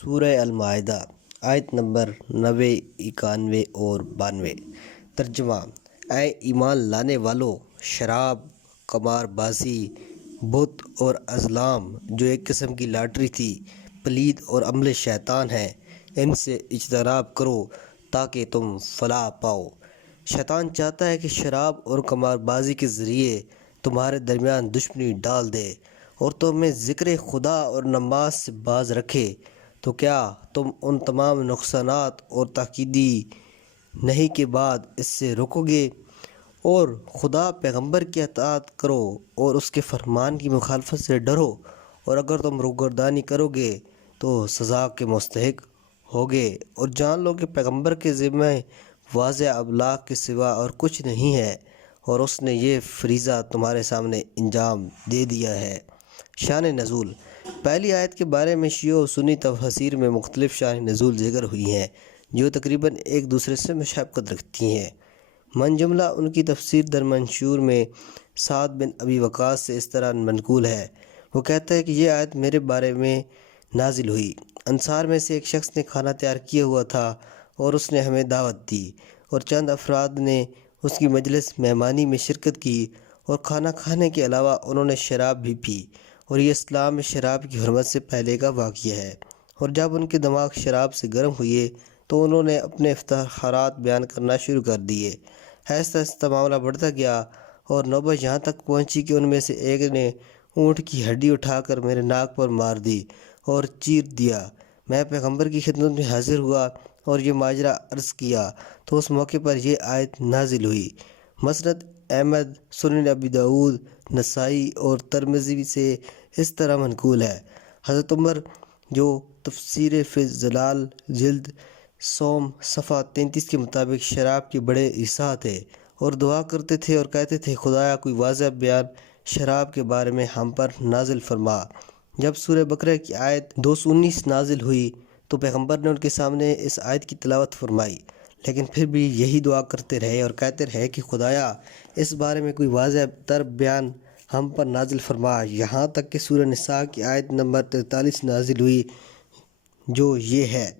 سورہ المائدہ آیت نمبر 90، 91 اور 92۔ ترجمہ: اے ایمان لانے والو، شراب، قمار بازی، بت اور ازلام جو ایک قسم کی لاٹری تھی، پلید اور عمل شیطان ہے، ان سے اجتناب کرو تاکہ تم فلاح پاؤ۔ شیطان چاہتا ہے کہ شراب اور قمار بازی کے ذریعے تمہارے درمیان دشمنی ڈال دے اور تمہیں ذکر خدا اور نماز سے باز رکھے، تو کیا تم ان تمام نقصانات اور تاکیدی نہیں کے بعد اس سے رکو گے اور خدا پیغمبر کی اطاعت کرو اور اس کے فرمان کی مخالفت سے ڈرو، اور اگر تم روگردانی کرو گے تو سزا کے مستحق ہوگے، اور جان لو کہ پیغمبر کے ذمہ واضح ابلاغ کے سوا اور کچھ نہیں ہے، اور اس نے یہ فریضہ تمہارے سامنے انجام دے دیا ہے۔ شان نزول: پہلی آیت کے بارے میں شیعہ و سنی تفاسیر میں مختلف شان نزول ذکر ہوئی ہیں جو تقریباً ایک دوسرے سے مشابہت رکھتی ہیں۔ من جملہ ان کی تفسیر در منشور میں سعد بن ابی وقاص سے اس طرح منقول ہے۔ وہ کہتا ہے کہ یہ آیت میرے بارے میں نازل ہوئی۔ انصار میں سے ایک شخص نے کھانا تیار کیا ہوا تھا اور اس نے ہمیں دعوت دی، اور چند افراد نے اس کی مجلس مہمانی میں شرکت کی، اور کھانا کھانے کے علاوہ انہوں نے شراب بھی پی، اور یہ اسلام میں شراب کی حرمت سے پہلے کا واقعہ ہے۔ اور جب ان کے دماغ شراب سے گرم ہوئے تو انہوں نے اپنے افتخارات بیان کرنا شروع کر دیے۔ آہستہ آہستہ معاملہ بڑھتا گیا اور نوبت یہاں تک پہنچی کہ ان میں سے ایک نے اونٹ کی ہڈی اٹھا کر میرے ناک پر مار دی اور چیر دیا۔ میں پیغمبر کی خدمت میں حاضر ہوا اور یہ ماجرا عرض کیا تو اس موقع پر یہ آیت نازل ہوئی۔ مسند احمد، سنن ابی داؤد، نسائی اور ترمذی سے اس طرح منقول ہے۔ حضرت عمر جو تفسیر فی الظلال جلد سوم صفحہ 33 کے مطابق شراب کے بڑے عیسیٰ تھے اور دعا کرتے تھے اور کہتے تھے، خدایا کوئی واضح بیان شراب کے بارے میں ہم پر نازل فرما۔ جب سورہ بقرہ کی آیت 219 نازل ہوئی تو پیغمبر نے ان کے سامنے اس آیت کی تلاوت فرمائی، لیکن پھر بھی یہی دعا کرتے رہے اور کہتے رہے کہ خدایا اس بارے میں کوئی واضح تر بیان ہم پر نازل فرما، یہاں تک کہ سورہ نساء کی آیت نمبر 43 نازل ہوئی جو یہ ہے۔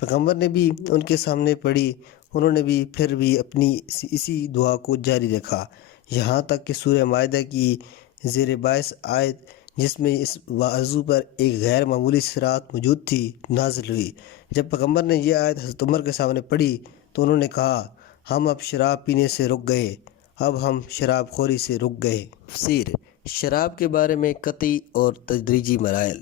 پیغمبر نے بھی ان کے سامنے پڑھی، انہوں نے بھی پھر بھی اپنی اسی دعا کو جاری رکھا، یہاں تک کہ سورہ مائدہ کی زیر باعث آیت جس میں اس موضوع پر ایک غیر معمولی صراحت موجود تھی نازل ہوئی۔ جب پیغمبر نے یہ آیت حضرت عمر کے سامنے پڑھی تو انہوں نے کہا، ہم اب شراب پینے سے رک گئے، اب ہم شراب خوری سے رک گئے۔ تفسیر: شراب کے بارے میں قطعی اور تدریجی مراحل۔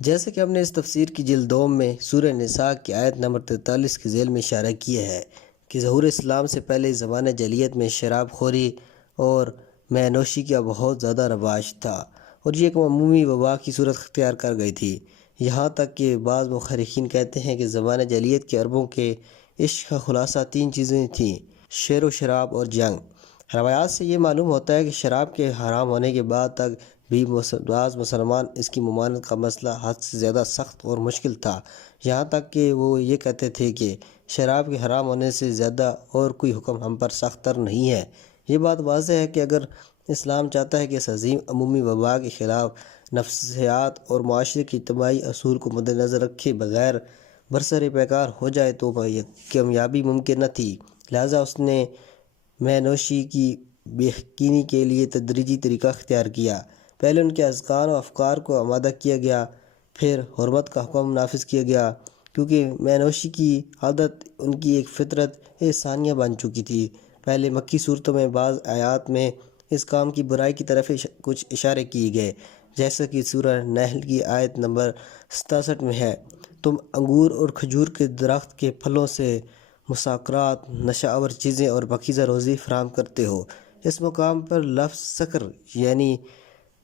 جیسے کہ ہم نے اس تفسیر کی جلد دوم میں سورہ نساء کی آیت نمبر 43 کے ذیل میں اشارہ کیا ہے کہ ظہور اسلام سے پہلے زمانہ جاہلیت میں شراب خوری اور مے نوشی کا بہت زیادہ رواج تھا، اور یہ ایک عمومی وبا کی صورت اختیار کر گئی تھی، یہاں تک کہ بعض مورخین کہتے ہیں کہ زمانہ جاہلیت کے عربوں کے عشق کا خلاصہ 3 چیزیں تھیں: شیر و شراب اور جنگ۔ روایات سے یہ معلوم ہوتا ہے کہ شراب کے حرام ہونے کے بعد تک بھی بعض مسلمان اس کی ممانعت کا مسئلہ حد سے زیادہ سخت اور مشکل تھا، یہاں تک کہ وہ یہ کہتے تھے کہ شراب کے حرام ہونے سے زیادہ اور کوئی حکم ہم پر سخت تر نہیں ہے۔ یہ بات واضح ہے کہ اگر اسلام چاہتا ہے کہ اس عظیم عمومی وبا کے خلاف نفسیات اور معاشرے کی اجتماعی اصول کو مد نظر رکھے بغیر برسر پیکار ہو جائے تو کامیابی ممکن نہ تھی، لہٰذا اس نے مے نوشی کی بے یقینی کے لیے تدریجی طریقہ اختیار کیا۔ پہلے ان کے اذکار و افکار کو آمادہ کیا گیا، پھر حرمت کا حکم نافذ کیا گیا، کیونکہ مے نوشی کی عادت ان کی ایک فطرت ثانیہ بن چکی تھی۔ پہلے مکی صورتوں میں بعض آیات میں اس کام کی برائی کی طرف کچھ اشارے کیے گئے، جیسا کہ سورہ نحل کی آیت نمبر 67 میں ہے، تم انگور اور کھجور کے درخت کے پھلوں سے مسکرات، نشہ آور چیزیں اور پاکیزہ روزی فراہم کرتے ہو۔ اس مقام پر لفظ سکر یعنی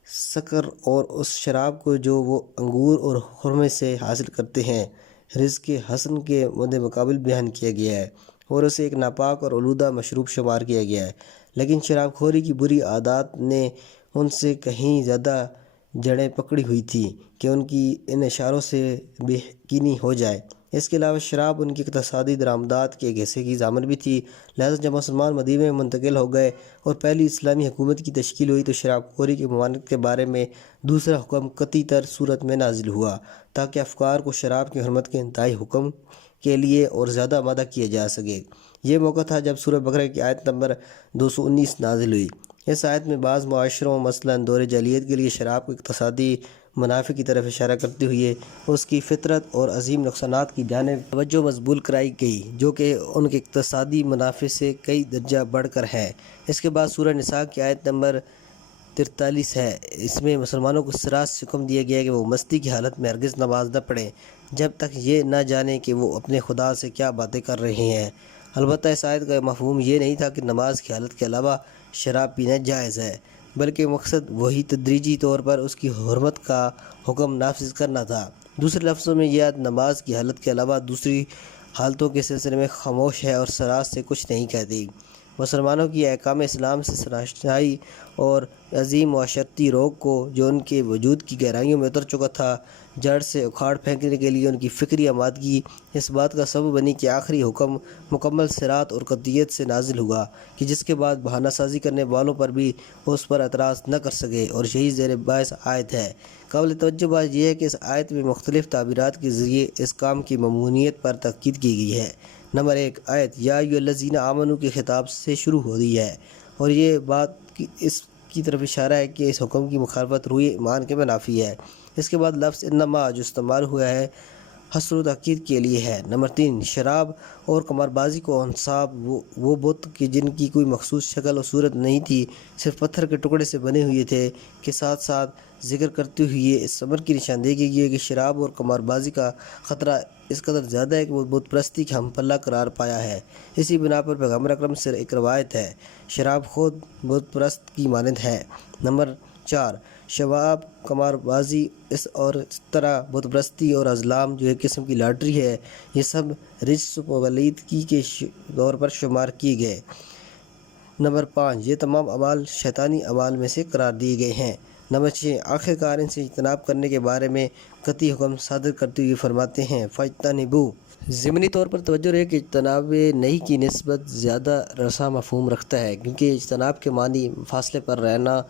سکر اور اس شراب کو جو وہ انگور اور خرمے سے حاصل کرتے ہیں رزق حسن کے مد مقابل بیان کیا گیا ہے، اور اسے ایک ناپاک اور آلودہ مشروب شمار کیا گیا ہے، لیکن شراب خوری کی بری عادات نے ان سے کہیں زیادہ جڑیں پکڑی ہوئی تھی کہ ان کی ان اشاروں سے بے یقینی ہو جائے۔ اس کے علاوہ شراب ان کی اقتصادی درآمدات کے ایک حصے کی ضامن بھی تھی، لہذا جب مسلمان مدینہ میں منتقل ہو گئے اور پہلی اسلامی حکومت کی تشکیل ہوئی تو شراب خوری کی ممانعت کے بارے میں دوسرا حکم قطعی تر صورت میں نازل ہوا تاکہ افکار کو شراب کی حرمت کے انتہائی حکم کے لیے اور زیادہ آمادہ کیا جا سکے۔ یہ موقع تھا جب سورہ بقرہ کی آیت نمبر 219 نازل ہوئی۔ اس آیت میں بعض معاشروں مثلاً دور جاہلیت کے لیے شراب کو اقتصادی منافع کی طرف اشارہ کرتے ہوئے اس کی فطرت اور عظیم نقصانات کی جانب توجہ مبذول کرائی گئی، جو کہ ان کے اقتصادی منافع سے کئی درجہ بڑھ کر ہے۔ اس کے بعد سورہ نساء کی آیت نمبر 43 ہے۔ اس میں مسلمانوں کو سراس سے حکم دیا گیا ہے کہ وہ مستی کی حالت میں ہرگز نماز نہ پڑھیں جب تک یہ نہ جانیں کہ وہ اپنے خدا سے کیا باتیں کر رہے ہیں۔ البتہ اس آیت کا مفہوم یہ نہیں تھا کہ نماز کی حالت کے علاوہ شراب پینا جائز ہے، بلکہ مقصد وہی تدریجی طور پر اس کی حرمت کا حکم نافذ کرنا تھا۔ دوسرے لفظوں میں یہ آیت نماز کی حالت کے علاوہ دوسری حالتوں کے سلسلے میں خاموش ہے اور سراس سے کچھ نہیں کہتی۔ مسلمانوں کی احکام اسلام سے سراشائی اور عظیم معاشرتی روگ کو جو ان کے وجود کی گہرائیوں میں اتر چکا تھا، جڑ سے اکھاڑ پھینکنے کے لیے ان کی فکری آمادگی اس بات کا سبب بنی کہ آخری حکم مکمل صراط اور قطعیت سے نازل ہوا کہ جس کے بعد بہانہ سازی کرنے والوں پر بھی اس پر اعتراض نہ کر سکے، اور یہی زیر بحث آیت ہے۔ قابل توجہ بات یہ ہے کہ اس آیت میں مختلف تعبیرات کے ذریعے اس کام کی ممنوعیت پر تاکید کی گئی ہے۔ نمبر 1 آیت یا ایھا الذین آمنوا کے خطاب سے شروع ہو رہی ہے، اور یہ بات اس کی طرف اشارہ ہے کہ اس حکم کی مخالفت روح ایمان کے منافی ہے۔ اس کے بعد لفظ انما جو استعمال ہوا ہے حصر و تاکید کے لیے ہے۔ نمبر 3 شراب اور قماربازی کو انصاب وہ بت کہ جن کی کوئی مخصوص شکل و صورت نہیں تھی، صرف پتھر کے ٹکڑے سے بنے ہوئے تھے، کے ساتھ ساتھ ذکر کرتے ہوئے اس امر کی نشاندہی کی گئی ہے کہ شراب اور قماربازی کا خطرہ اس قدر زیادہ ہے کہ وہ بت پرستی کا ہم پلہ قرار پایا ہے۔ اسی بنا پر پیغمبر اکرم سے ایک روایت ہے، شراب خود بت پرست کی مانند ہے۔ نمبر 4 شراب، قماربازی اور اس طرح بت پرستی اور ازلام جو ایک قسم کی لاٹری ہے، یہ سب رجس و پلیدگی کے طور پر شمار کیے گئے۔ نمبر 5 یہ تمام اعمال شیطانی اعمال میں سے قرار دیے گئے ہیں۔ نمبر 6 آخرکار ان سے اجتناب کرنے کے بارے میں قطعی حکم صادر کرتے ہوئے فرماتے ہیں فاجتنبوا۔ ضمنی طور پر توجہ رہے کہ اجتناب نہیں کی نسبت زیادہ رساں مفہوم رکھتا ہے، کیونکہ اجتناب کے معنی فاصلے پر رہنا،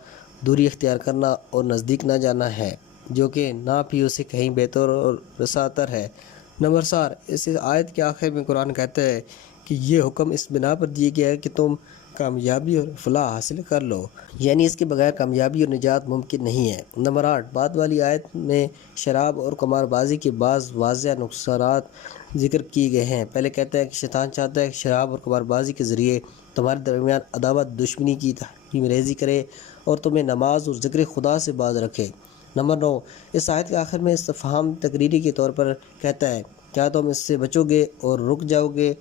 دوری اختیار کرنا اور نزدیک نہ جانا ہے، جو کہ نہ پیو سے کہیں بہتر اور رسا تر ہے۔ نمبر 4 اس آیت کے آخر میں قرآن کہتا ہے کہ یہ حکم اس بنا پر دیا گیا ہے کہ تم کامیابی اور فلاح حاصل کر لو، یعنی اس کے بغیر کامیابی اور نجات ممکن نہیں ہے۔ نمبر 8 بعد والی آیت میں شراب اور قماربازی کے بعض واضح نقصانات ذکر کیے گئے ہیں۔ پہلے کہتا ہے کہ شیطان چاہتا ہے کہ شراب اور قماربازی کے ذریعے تمہارے درمیان عداوت دشمنی کی تحریم ریزی کرے اور تمہیں نماز اور ذکر خدا سے باز رکھے۔ نمبر 9 اس آیت کے آخر میں استفہام تقریری کے طور پر کہتا ہے کیا تم اس سے بچو گے اور رک جاؤ گے،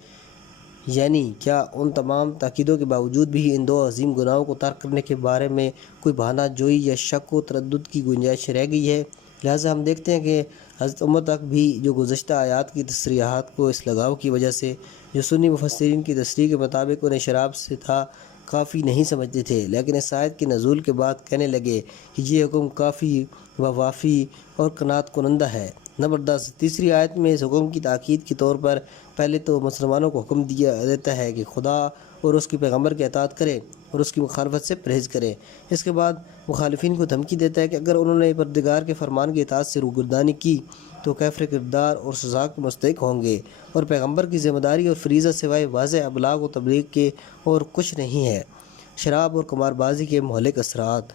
یعنی کیا ان تمام تاکیدوں کے باوجود بھی ان دو عظیم گناہوں کو ترک کرنے کے بارے میں کوئی بہانہ جوئی یا شک و تردد کی گنجائش رہ گئی ہے؟ لہٰذا ہم دیکھتے ہیں کہ حضرت عمر تک بھی جو گزشتہ آیات کی تصریحات کو اس لگاؤ کی وجہ سے جو سنی مفسرین کی تصریح کے مطابق انہیں شراب سے تھا کافی نہیں سمجھتے تھے، لیکن اس آیت کے نزول کے بعد کہنے لگے کہ یہ حکم کافی و وافی اور قناعت کنندہ ہے۔ نمبر 10 تیسری آیت میں اس حکم کی تاکید کے طور پر پہلے تو مسلمانوں کو حکم دیا دیتا ہے کہ خدا اور اس کے پیغمبر کی اطاعت کریں اور اس کی مخالفت سے پرہیز کریں۔ اس کے بعد مخالفین کو دھمکی دیتا ہے کہ اگر انہوں نے پروردگار کے فرمان کی اطاعت سے روگردانی کی تو کیفر کردار اور سزا کے مستحق ہوں گے، اور پیغمبر کی ذمہ داری اور فریضہ سوائے واضح ابلاغ و تبلیغ کے اور کچھ نہیں ہے۔ شراب اور قماربازی کے مہلک اثرات۔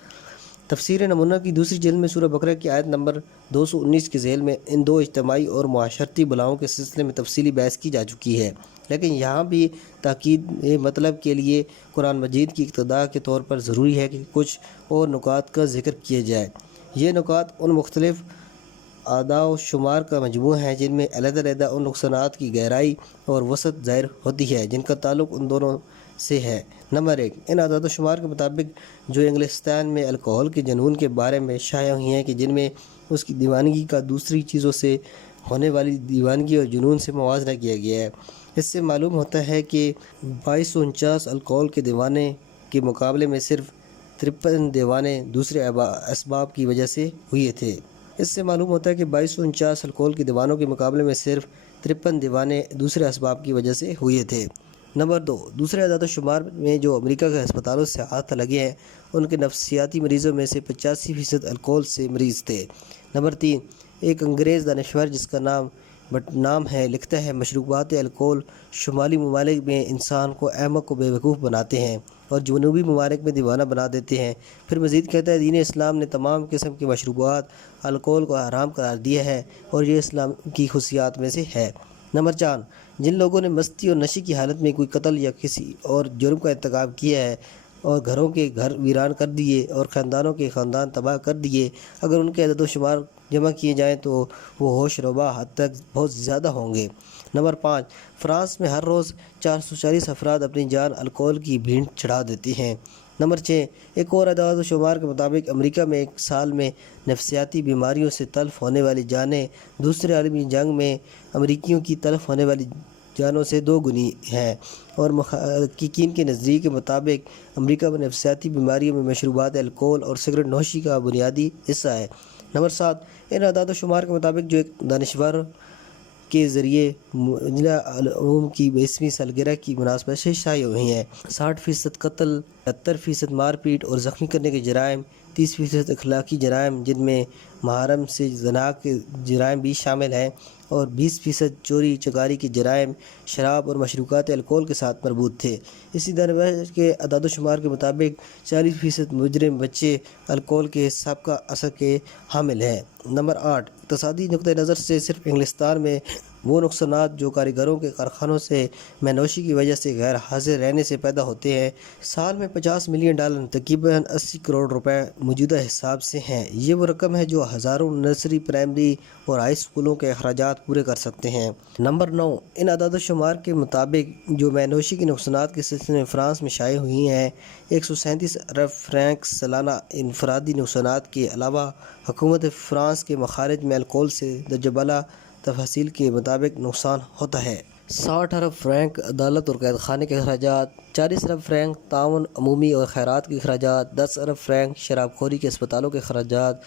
تفسیر نمونہ کی دوسری جلد میں سورہ بقرہ کی آیت نمبر 219 کے ذیل میں ان دو اجتماعی اور معاشرتی بلاؤں کے سلسلے میں تفصیلی بحث کی جا چکی ہے، لیکن یہاں بھی تاکید مطلب کے لیے قرآن مجید کی اقتداء کے طور پر ضروری ہے کہ کچھ اور نکات کا ذکر کیا جائے۔ یہ نکات ان مختلف اعداد و شمار کا مجموعہ ہے جن میں علیحدہ علیحدہ ان نقصانات کی گہرائی اور وسعت ظاہر ہوتی ہے جن کا تعلق ان دونوں سے ہے۔ نمبر 1 ان اعداد و شمار کے مطابق جو انگلستان میں الکحل کے جنون کے بارے میں شائع ہوئی ہیں کہ جن میں اس کی دیوانگی کا دوسری چیزوں سے ہونے والی دیوانگی اور جنون سے موازنہ کیا گیا ہے، اس سے معلوم ہوتا ہے کہ 2249 الکحل کے دیوانے کے مقابلے میں صرف 53 دیوانے دوسرے اسباب کی وجہ سے ہوئے تھے۔ اس سے معلوم ہوتا ہے کہ 2249 الکوہل کے دیوانوں کے مقابلے میں صرف 53 دیوانے دوسرے اسباب کی وجہ سے ہوئے تھے۔ نمبر 2، دوسرے اعداد و شمار میں جو امریکہ کے ہسپتالوں سے ہاتھ لگے ہیں ان کے نفسیاتی مریضوں میں سے 85% الکوہل سے مریض تھے۔ نمبر 3، ایک انگریز دانشور جس کا نام ہے لکھتا ہے مشروبات الکوہل شمالی ممالک میں انسان کو احمق و بیوقوف بناتے ہیں اور جنوبی ممالک میں دیوانہ بنا دیتے ہیں۔ پھر مزید کہتا ہے دین اسلام نے تمام قسم کے مشروبات الکوہل کو حرام قرار دیا ہے اور یہ اسلام کی خصوصیات میں سے ہے۔ نمبر 4، جن لوگوں نے مستی اور نشے کی حالت میں کوئی قتل یا کسی اور جرم کا ارتکاب کیا ہے اور گھروں کے گھر ویران کر دیے اور خاندانوں کے خاندان تباہ کر دیے، اگر ان کے عدد و شمار جمع کیے جائیں تو وہ ہوش ربا حد تک بہت زیادہ ہوں گے۔ نمبر 5، فرانس میں ہر روز 440 افراد اپنی جان الکوہل کی بھینٹ چڑھا دیتے ہیں۔ نمبر 6، ایک اور اعداد و شمار کے مطابق امریکہ میں ایک سال میں نفسیاتی بیماریوں سے تلف ہونے والی جانیں دوسرے عالمی جنگ میں امریکیوں کی تلف ہونے والی جانوں سے 2 گنی ہیں، اور محققین کے نظریے کے مطابق امریکہ میں نفسیاتی بیماریوں میں مشروبات الکوہل اور سگریٹ نوشی کا بنیادی حصہ ہے۔ نمبر 7، ان اعداد و شمار کے مطابق جو ایک دانشور کے ذریعے مجلہ العلوم کی 20ویں سالگرہ کی مناسبت سے شائع ہوئی ہیں، 60% قتل، 70% مار پیٹ اور زخمی کرنے کے جرائم، 30% اخلاقی جرائم جن میں محرم سے زنا کے جرائم بھی شامل ہیں، اور 20% چوری چکاری کے جرائم شراب اور مشروبات الکوہل کے ساتھ مربوط تھے۔ اسی دانشور کے اعداد و شمار کے مطابق 40% مجرم بچے الکوہل کے سابقہ اثر کے حامل ہیں۔ نمبر 8، اقتصادی نقطہ نظر سے صرف انگلستان میں وہ نقصانات جو کاریگروں کے کارخانوں سے منوشی کی وجہ سے غیر حاضر رہنے سے پیدا ہوتے ہیں سال میں $50 ملین تقریباً 80 کروڑ روپے موجودہ حساب سے ہیں۔ یہ وہ رقم ہے جو ہزاروں نرسری، پرائمری اور ہائی اسکولوں کے اخراجات پورے کر سکتے ہیں۔ نمبر 9، ان اعداد و شمار کے مطابق جو منوشی کے نقصانات کے سلسلے میں فرانس میں شائع ہوئی ہیں 137 ارب فرینک سالانہ انفرادی نقصانات کے علاوہ حکومت فرانس کے مخارج میں الکوہل سے درجہ بالا تفاصیل کے مطابق نقصان ہوتا ہے۔ 60 ارب فرینک عدالت اور قید خانے کے اخراجات، 40 ارب فرینک تعاون عمومی اور خیرات کے اخراجات، 10 ارب فرینک شراب خوری کے اسپتالوں کے اخراجات،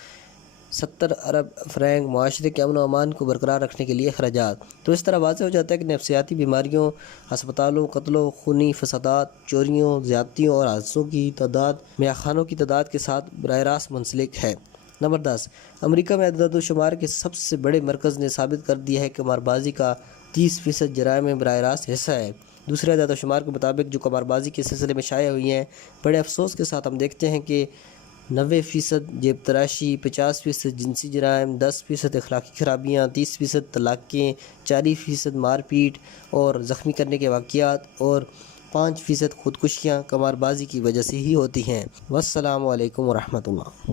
70 ارب فرینک معاشرے کے امن و امان کو برقرار رکھنے کے لیے اخراجات۔ تو اس طرح واضح ہو جاتا ہے کہ نفسیاتی بیماریوں، ہسپتالوں، قتلوں، خونی فسادات، چوریوں، زیادتیوں اور حادثوں کی تعداد میاخانوں کی تعداد کے ساتھ براہ راست منسلک ہے۔ نمبر 10، امریکہ میں اعداد و شمار کے سب سے بڑے مرکز نے ثابت کر دیا ہے کہ قمار بازی کا 30% جرائم میں براہ راست حصہ ہے۔ دوسرے اعداد و شمار کے مطابق جو قمار بازی کے سلسلے میں شائع ہوئی ہیں بڑے افسوس کے ساتھ ہم دیکھتے ہیں کہ 90% جیب تراشی، 50% جنسی جرائم، 10% اخلاقی خرابیاں، 30% طلاقیں، 40% مار پیٹ اور زخمی کرنے کے واقعات اور 5% خودکشیاں قمار بازی کی وجہ سے ہی ہوتی ہیں۔ والسلام علیکم ورحمۃ اللہ۔